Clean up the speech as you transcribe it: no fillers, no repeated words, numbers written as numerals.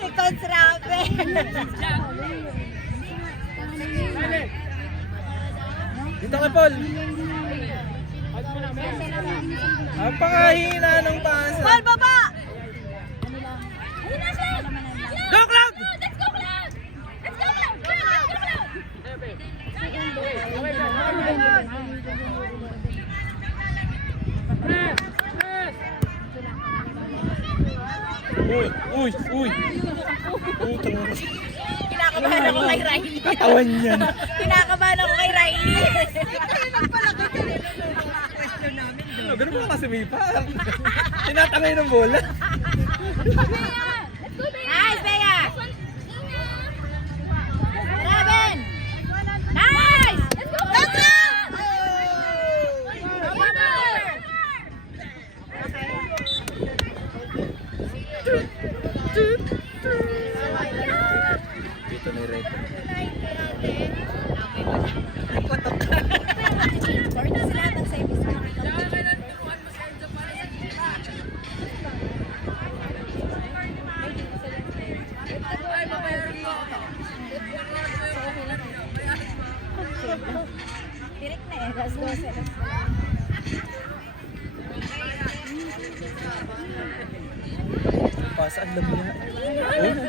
Si Coach Rabe. Dito ka, Paul. Ang pangahina ng pasa. Paul, baba! Go, Cloud! Let's go, Cloud! Let's go, Cloud! Let's go, Cloud! Uy! Kinakabahan ako kay Riley. Katawan yan. Kinakabahan ako kay Riley. Ganun mo kasi may pa. Tinatangay ng bola. Nice, Bea! Raven! Nice! Let's go! Let's go! Dito may red. Sorry na sila ng service. Direct na eh. Let's go. Pasa ang dami niya. Yun.